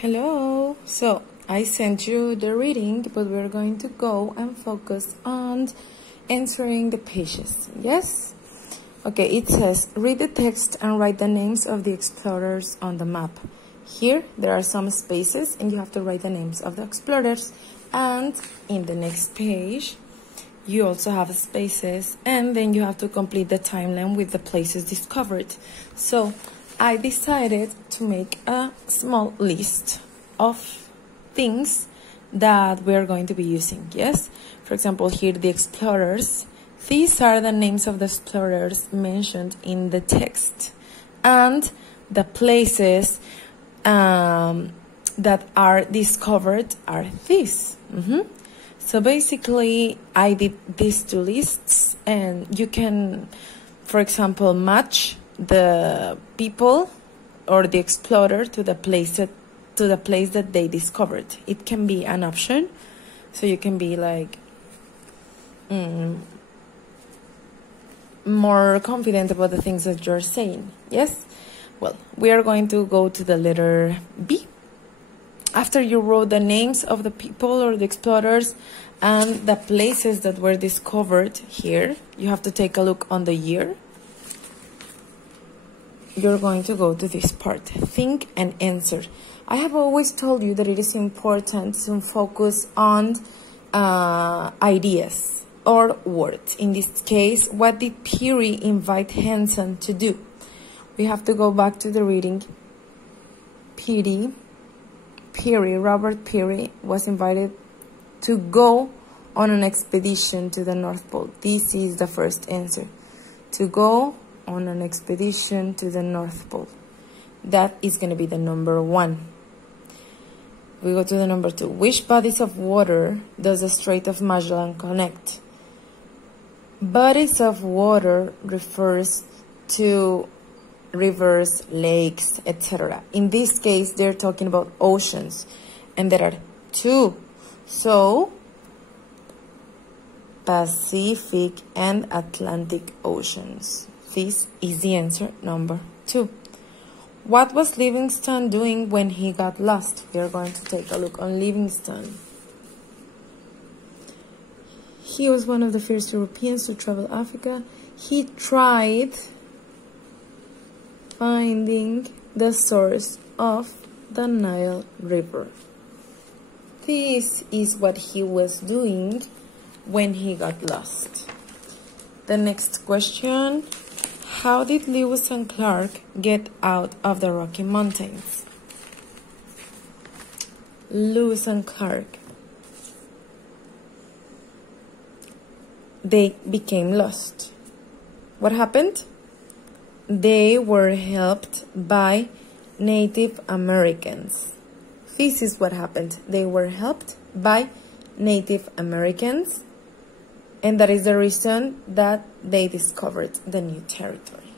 Hello. So I sent you the reading, but we're going to go and focus on answering the pages. Yes? Okay, it says, read the text and write the names of the explorers on the map. Here, there are some spaces, and you have to write the names of the explorers. And in the next page, you also have spaces, and then you have to complete the timeline with the places discovered. So I decided to make a small list of things that we're going to be using. Yes, for example, here the explorers. These are the names of the explorers mentioned in the text, and the places that are discovered are these. So basically, I did these two lists, and you can, for example, match the people or the explorer to the place that they discovered. It can be an option, so you can be like more confident about the things that you're saying. Yes? Well, we are going to go to the letter B. After you wrote the names of the people or the explorers and the places that were discovered here, you have to take a look on the year. You're going to go to this part, think and answer. I have always told you that it is important to focus on ideas or words. In this case, what did Peary invite Hanson to do? We have to go back to the reading. Robert Peary was invited to go on an expedition to the North Pole. This is the first answer. To go on an expedition to the North Pole. That is going to be the number 1. We go to the number 2. Which bodies of water does the Strait of Magellan connect? Bodies of water refers to rivers, lakes, etc. In this case, they're talking about oceans, and there are 2. So, Pacific and Atlantic Oceans. This is the answer, number 2. What was Livingstone doing when he got lost? We are going to take a look on Livingstone. He was one of the first Europeans to travel Africa. He tried finding the source of the Nile River. This is what he was doing when he got lost. The next question. How did Lewis and Clark get out of the Rocky Mountains? Lewis and Clark. They became lost. What happened? They were helped by Native Americans. This is what happened. They were helped by Native Americans. And that is the reason that they discovered the new territory.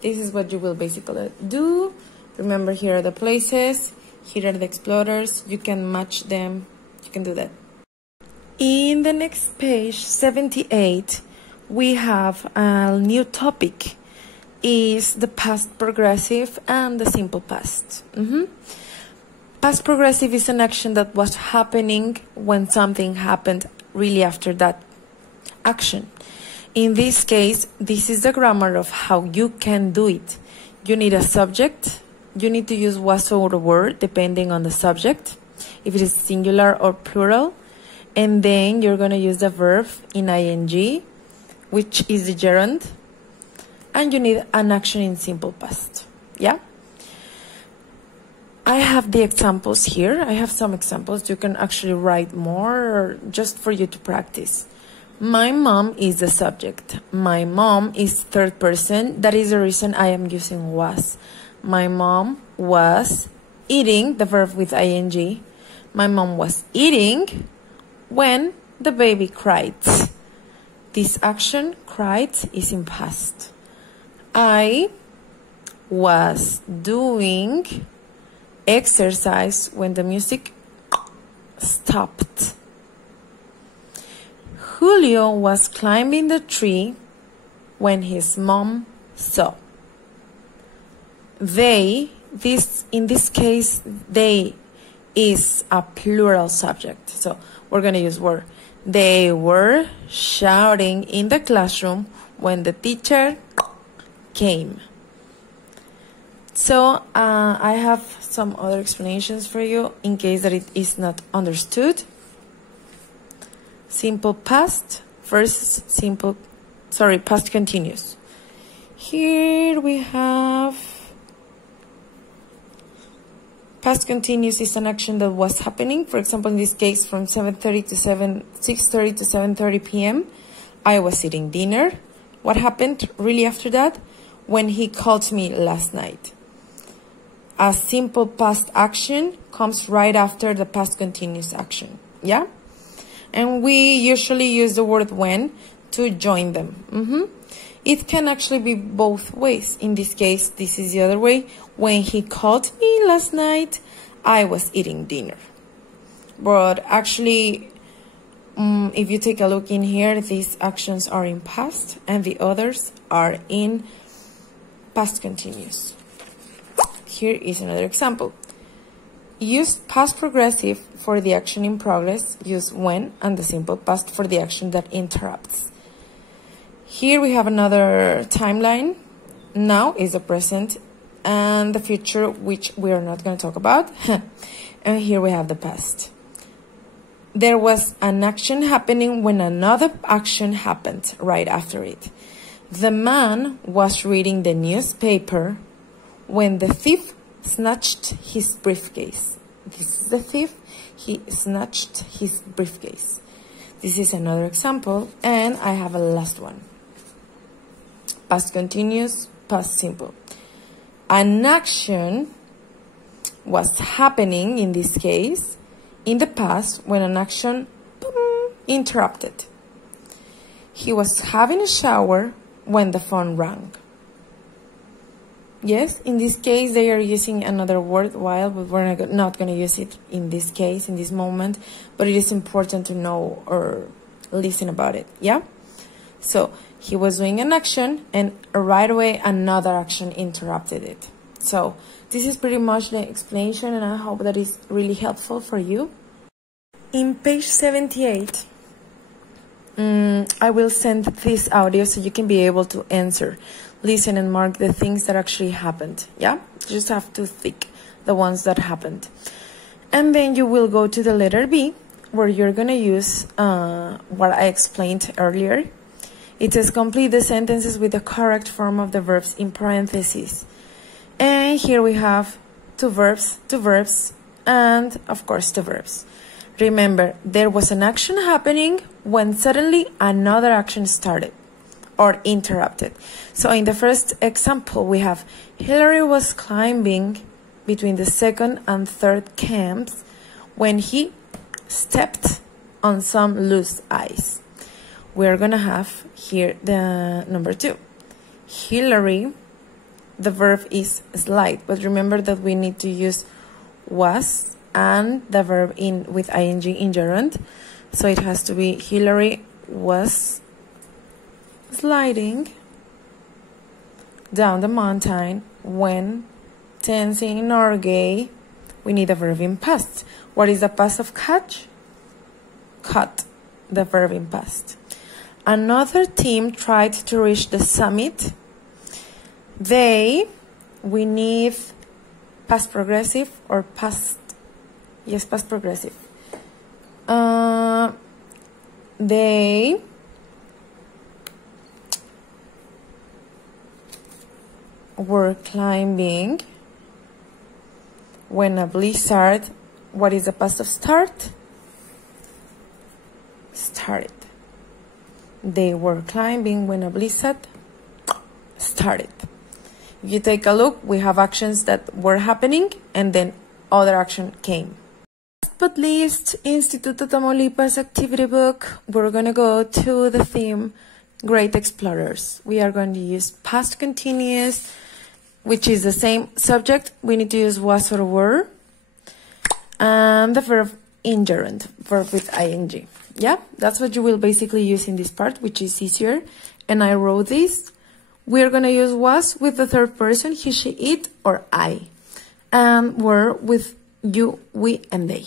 This is what you will basically do. Remember, here are the places. Here are the explorers. You can match them. You can do that. In the next page, 78, we have a new topic. Is the past progressive and the simple past. Past progressive is an action that was happening when something happened really after that action. In this case, this is the grammar of how you can do it. You need a subject. You need to use was or were depending on the subject, if it is singular or plural. And then you're going to use the verb in ing, which is the gerund. And you need an action in simple past. Yeah? I have the examples here. I have some examples. You can actually write more just for you to practice. My mom is the subject. My mom is third person. That is the reason I am using was. My mom was eating, the verb with ing. My mom was eating when the baby cried. This action, cried, is in past. I was doing exercise when the music stopped. Julio was climbing the tree when his mom saw. They in this case, they is a plural subject. So we're going to use were. They were shouting in the classroom when the teacher came. So I have some other explanations for you in case that it is not understood. Simple past versus past continuous. Here we have past continuous is an action that was happening. For example, in this case, from 6:30 to 7:30 p.m., I was eating dinner. What happened really after that? When he called me last night. A simple past action comes right after the past continuous action. Yeah? And we usually use the word when to join them. It can actually be both ways. In this case, this is the other way. When he called me last night, I was eating dinner. But actually, if you take a look in here, these actions are in past and the others are in past continuous. Here is another example. Use past progressive for the action in progress. Use when and the simple past for the action that interrupts. Here we have another timeline. Now is the present and the future, which we are not going to talk about. And here we have the past. There was an action happening when another action happened right after it. The man was reading the newspaper when the thief snatched his briefcase. This is the thief. He snatched his briefcase. This is another example, and I have a last one. Past continuous, past simple. An action was happening, in this case, in the past when an action interrupted. He was having a shower when the phone rang. Yes, in this case, they are using another word while, but we're not going to use it in this case, in this moment. But it is important to know or listen about it, yeah? So, he was doing an action, and right away, another action interrupted it. So, this is pretty much the explanation, and I hope that is really helpful for you. In page 78, I will send this audio so you can be able to answer. Listen and mark the things that actually happened. Yeah, you just have to think the ones that happened. And then you will go to the letter B, where you're going to use what I explained earlier. It says complete the sentences with the correct form of the verbs in parentheses. And here we have two verbs, and of course two verbs. Remember, there was an action happening when suddenly another action started or interrupted. So in the first example, we have Hillary was climbing between the second and third camps when he stepped on some loose ice. We're going to have here the number 2. Hillary, the verb is slide, but remember that we need to use was and the verb with ing in gerund. So it has to be Hillary was sliding down the mountain when dancing Norgay. We need a verb in past. What is the past of catch? Caught, the verb in past. Another team tried to reach the summit. We need past progressive or past, yes, past progressive. They were climbing when a blizzard, what is the past of start? Started. They were climbing when a blizzard started. If you take a look, we have actions that were happening and then other action came. Last but least, Instituto Tamaulipas activity book, we're going to go to the theme Great Explorers. We are going to use past continuous, which is the same subject. We need to use was or were, and the verb in gerund, verb with ing. Yeah, that's what you will basically use in this part, which is easier. And I wrote this. We're going to use was with the third person, he, she, it, or I. and were with you, we, and they.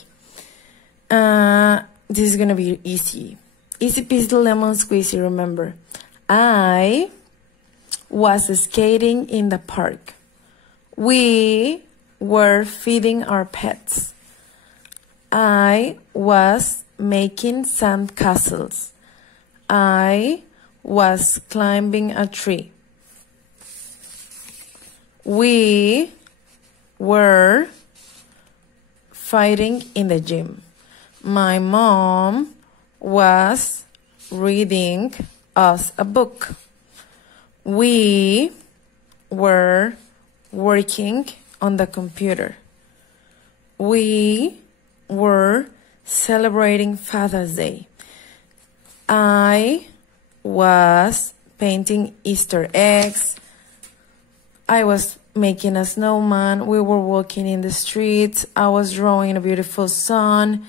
This is gonna be easy. Easy peasy lemon squeezy, remember. I was skating in the park. We were feeding our pets. I was making sand castles. I was climbing a tree. We were fighting in the gym. My mom was reading us a book. We were working on the computer. We were celebrating Father's Day. I was painting Easter eggs. I was making a snowman. We were walking in the streets. I was drawing a beautiful sun.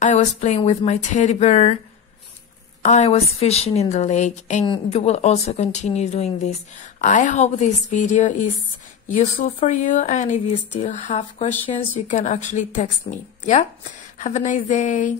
I was playing with my teddy bear. I was fishing in the lake, and you will also continue doing this. I hope this video is useful for you, and if you still have questions, you can actually text me. Yeah? Have a nice day.